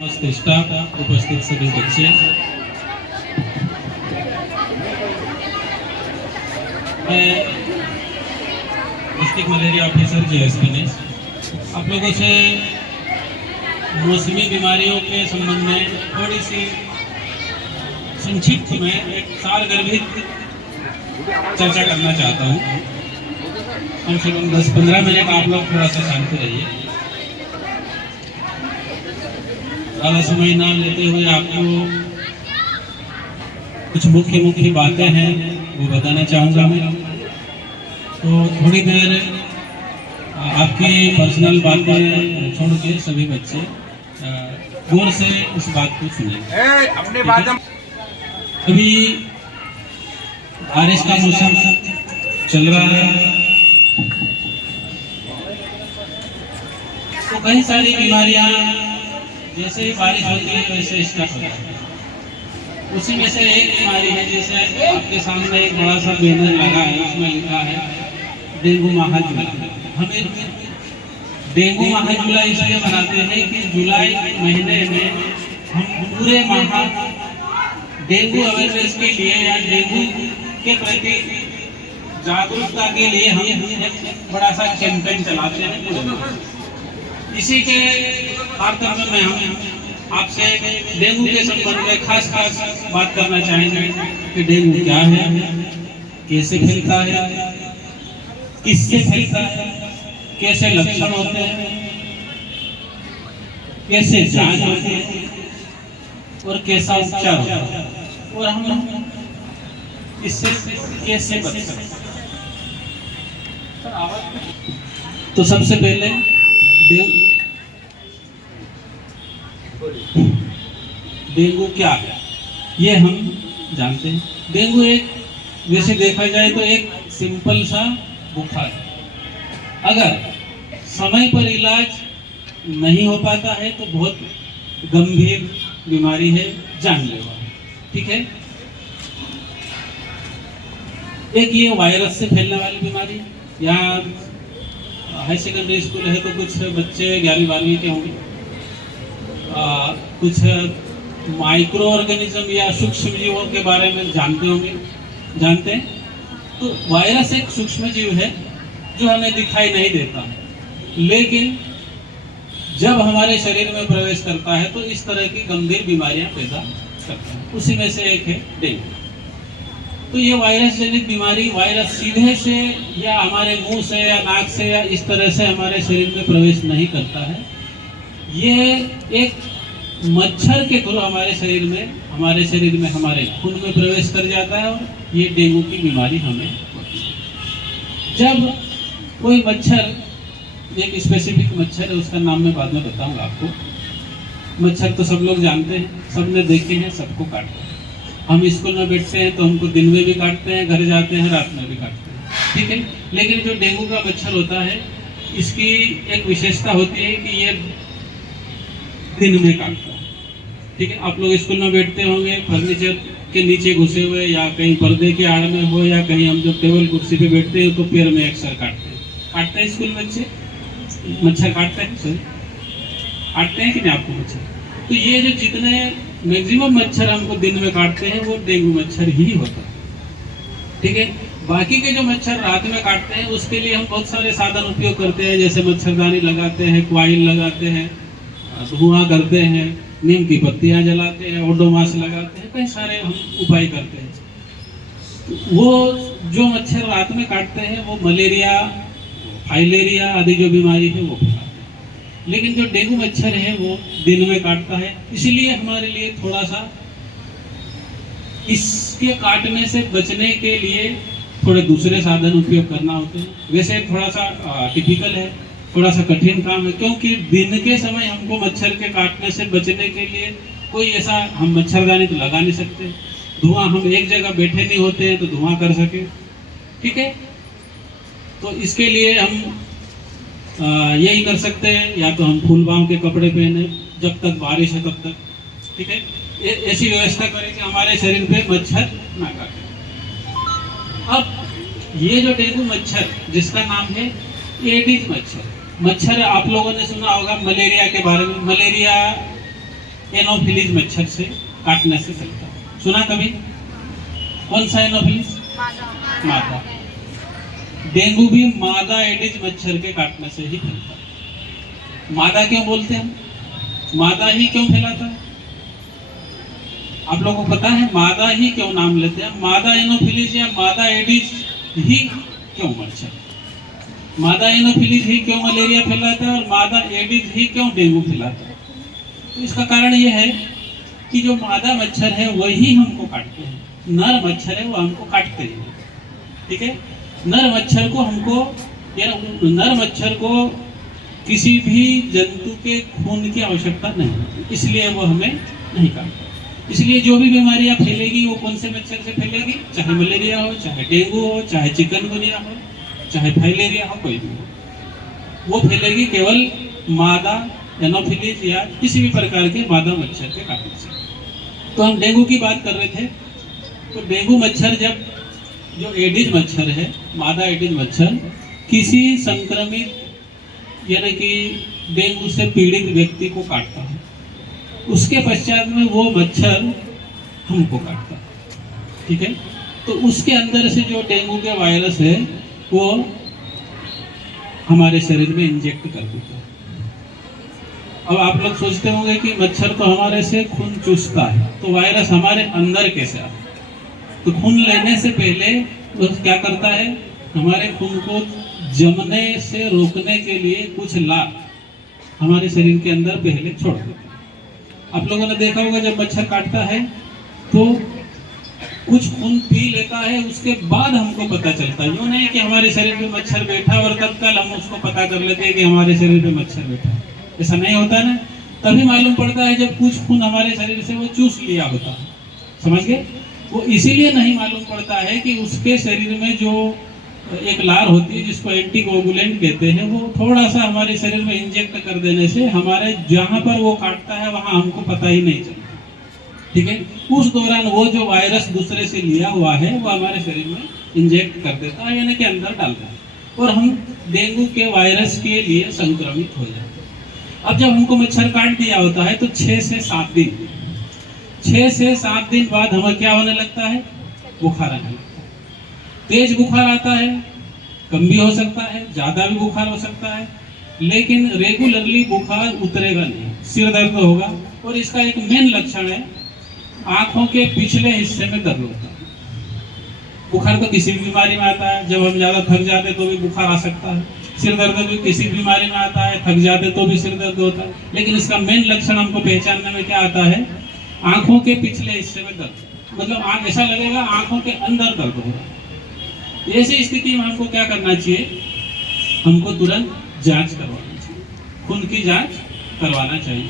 नमस्ते स्टाफ, उपस्थित सभी बच्चे। मैं district malaria officer JS Ganesh आप लोगों से मौसमी बीमारियों के संबंध में थोड़ी सी संक्षिप्त में एक सारगर्भित चर्चा करना चाहता हूँ। कम से कम 10-15 मिनट आप लोग थोड़ा सा शांत रहिए। ज़्यादा समय ना लेते हुए आपको कुछ मुख्य बातें हैं वो बताना चाहूँगा मैं। तो थोड़ी देर आपकी पर्सनल बातें छोड़ के सभी बच्चे गौर से इस बात को सुनें। अभी बारिश का मौसम चल रहा है, तो कई सारी बीमारियां जैसे ही बारिश होती है वैसे स्टार्ट होता है। उसी में से एक बीमारी है, जैसे आपके सामने एक बड़ा सा बैनर लगा है, उसमें लिखा है डेंगू महाजुला। हमें डेंगू महाजुला इसलिए मनाते हैं कि जुलाई महीने में हम पूरे माह डेंगू अवेयरनेस के लिए या डेंगू के प्रति जागरूकता के लिए हम एक बड़ा सा कैंपेन चलाते हैं। इसी के तारतम्य में हम आपसे डेंगू के संबंध में खास बात करना चाहेंगे कि डेंगू क्या है, कैसे फैलता है, किससे फैलता है, कैसे लक्षण होते हैं, कैसे जांच होती है और कैसा उपचार होता है, और हम इससे कैसे बच सकते हैं। तो सबसे पहले डेंगू क्या है ये हम जानते हैं। डेंगू एक वैसे देखा जाए तो एक सिंपल सा बुखार है। अगर समय पर इलाज नहीं हो पाता है तो बहुत गंभीर बीमारी है, जानलेवा है। ठीक है, एक ये वायरस से फैलने वाली बीमारी। यहाँ हाई सेकेंडरी स्कूल है तो कुछ बच्चे 11वीं-12वीं के होंगे, कुछ माइक्रो ऑर्गेनिज्म या सूक्ष्म जीवों के बारे में जानते हैं। तो वायरस एक सूक्ष्म जीव है जो हमें दिखाई नहीं देता, लेकिन जब हमारे शरीर में प्रवेश करता है तो इस तरह की गंभीर बीमारियां पैदा करता है। उसी में से एक है डेंगू। तो ये वायरस जनित बीमारी, वायरस सीधे से या हमारे मुंह से या नाक से या इस तरह से हमारे शरीर में प्रवेश नहीं करता है। ये एक मच्छर के थ्रू हमारे शरीर में हमारे खून में प्रवेश कर जाता है और ये डेंगू की बीमारी हमें होती है। जब कोई मच्छर, एक स्पेसिफिक मच्छर है, उसका नाम मैं बाद में बताऊंगा आपको। मच्छर तो सब लोग जानते हैं, सबने देखे हैं, सबको काटते हैं। हम स्कूल में बैठते हैं तो हमको दिन में भी काटते हैं, घर जाते हैं रात में भी काटते हैं। ठीक है, लेकिन जो डेंगू का मच्छर होता है इसकी एक विशेषता होती है कि ये दिन में काटता है। ठीक है, आप लोग स्कूल में बैठते होंगे, फर्नीचर के नीचे घुसे हुए या कहीं पर्दे के आड़ में हो या कहीं हम जब टेबल कुर्सी पे बैठते हैं तो पैर में अक्सर काटते हैं स्कूल में बच्चे। मच्छर काटते हैं सर, काटते हैं कि नहीं आपको मच्छर? तो ये जो जितने मैक्सिमम मच्छर हमको दिन में काटते हैं वो डेंगू मच्छर ही होता है। ठीक है, बाकी के जो मच्छर रात में काटते हैं उसके लिए हम बहुत सारे साधन उपयोग करते हैं, जैसे मच्छरदानी लगाते हैं, क्वाइल लगाते हैं, धुआं करते हैं, नीम की पत्तियां जलाते हैं, ओडोमास लगाते हैं, कई सारे हम उपाय करते हैं। वो जो मच्छर रात में काटते हैं वो मलेरिया, फाइलेरिया आदि जो बीमारी है वो फैलाते हैं। लेकिन जो डेंगू मच्छर है वो दिन में काटता है, इसलिए हमारे लिए थोड़ा सा इसके काटने से बचने के लिए थोड़े दूसरे साधन उपयोग करना होते हैं। वैसे थोड़ा सा टिपिकल है, थोड़ा सा कठिन काम है, क्योंकि दिन के समय हमको मच्छर के काटने से बचने के लिए कोई ऐसा हम मच्छरदानी तो लगा नहीं सकते। धुआं, हम एक जगह बैठे नहीं होते हैं तो धुआं कर सके। ठीक है, तो इसके लिए हम यही कर सकते हैं, या तो हम फूल बाम के कपड़े पहने जब तक बारिश है तब तक। ठीक है, ऐसी व्यवस्था करें कि हमारे शरीर पे मच्छर ना काटे। अब ये जो डेंगू मच्छर जिसका नाम है एडिस मच्छर, मच्छर आप लोगों ने सुना होगा मलेरिया के बारे में। मलेरिया एनोफिलीज मच्छर से काटने से फैलता है। सुना कभी? कौन सा एनोफिलीज? मादा। डेंगू भी मादा एडिज मच्छर के काटने से ही फैलता है। मादा क्यों बोलते हैं? मादा ही क्यों फैलाता है? आप लोगों को पता है मादा ही क्यों नाम लेते हैं? मादा एनोफिलीज या मादा एडिज ही क्यों मच्छर? मादा एनोफिलीज ही क्यों मलेरिया फैलाता है और मादा एडिज ही क्यों डेंगू फैलाता है? तो इसका कारण यह है कि जो मादा मच्छर है वही हमको काटते हैं, नर मच्छर है वो हमको काटते हैं। ठीक है, नर मच्छर को हमको या नर मच्छर को किसी भी जंतु के खून की आवश्यकता नहीं, इसलिए वो हमें नहीं काटता। इसलिए जो भी बीमारियां फैलेगी वो कौन से मच्छर से फैलेगी? चाहे मलेरिया हो, चाहे डेंगू हो, चाहे चिकनगुनिया हो, चाहे फाइलेरिया हो, कोई भी हो, वो फैलेगी केवल मादा एनोफिलीज या किसी भी प्रकार के मादा मच्छर के काटने से। तो हम डेंगू की बात कर रहे थे। तो डेंगू मच्छर जब जो एडिज मच्छर है, मादा एडिज मच्छर किसी संक्रमित यानी कि डेंगू से पीड़ित व्यक्ति को काटता है, उसके पश्चात में वो मच्छर हमको काटता है। ठीक है, तो उसके अंदर से जो डेंगू के वायरस है वो हमारे शरीर में इंजेक्ट कर देता है। अब आप लोग सोचते होंगे कि मच्छर तो हमारे से खून चूसता है, तो वायरस हमारे अंदर कैसे आता है? तो खून लेने से पहले वो क्या करता है? हमारे खून को जमने से रोकने के लिए कुछ लाभ हमारे शरीर के अंदर पहले छोड़ देता है। आप लोगों ने देखा होगा जब मच्छर काटता है तो कुछ खून पी लेता है, उसके बाद हमको पता चलता है। यूँ नहीं कि हमारे शरीर में मच्छर बैठा और तत्काल हम उसको पता कर लेते हैं कि हमारे शरीर में मच्छर बैठा है। ऐसा नहीं होता ना, तभी मालूम पड़ता है जब कुछ खून हमारे शरीर से वो चूस लिया होता है। समझ गए? वो इसीलिए नहीं मालूम पड़ता है कि उसके शरीर में जो एक लार होती है जिसको एंटीकोगुलेंट कहते हैं, वो थोड़ा सा हमारे शरीर में इंजेक्ट कर देने से हमारे जहाँ पर वो काटता है वहाँ हमको पता ही नहीं चलता। ठीक है, उस दौरान वो जो वायरस दूसरे से लिया हुआ है वो हमारे शरीर में इंजेक्ट कर देता है, यानी कि अंदर डालता है, और हम डेंगू के वायरस के लिए संक्रमित हो जाते हैं। अब जब हमको मच्छर काट दिया होता है तो 6 से 7 दिन 6 से 7 दिन बाद हमें क्या होने लगता है? बुखार आने लगता है। तेज बुखार आता है, कम भी हो सकता है, ज्यादा भी बुखार हो सकता है, लेकिन रेगुलरली बुखार उतरेगा नहीं, सिर दर्द होगा। और इसका एक मेन लक्षण है आंखों के पिछले हिस्से में दर्द होता है। बुखार तो किसी भी बीमारी में आता है, जब हम ज्यादा थक जाते तो भी बुखार आ सकता है। सिर दर्द भी किसी बीमारी में आता है, थक जाते तो भी सिर दर्द होता है। लेकिन इसका मेन लक्षण हमको पहचानने में क्या आता है? आंखों के पिछले हिस्से में दर्द, मतलब आंख ऐसा लगेगा आंखों के अंदर दर्द हो रहा है। ऐसी स्थिति में हमको क्या करना चाहिए? हमको तुरंत जांच करवाना चाहिए, खून की जांच करवाना चाहिए।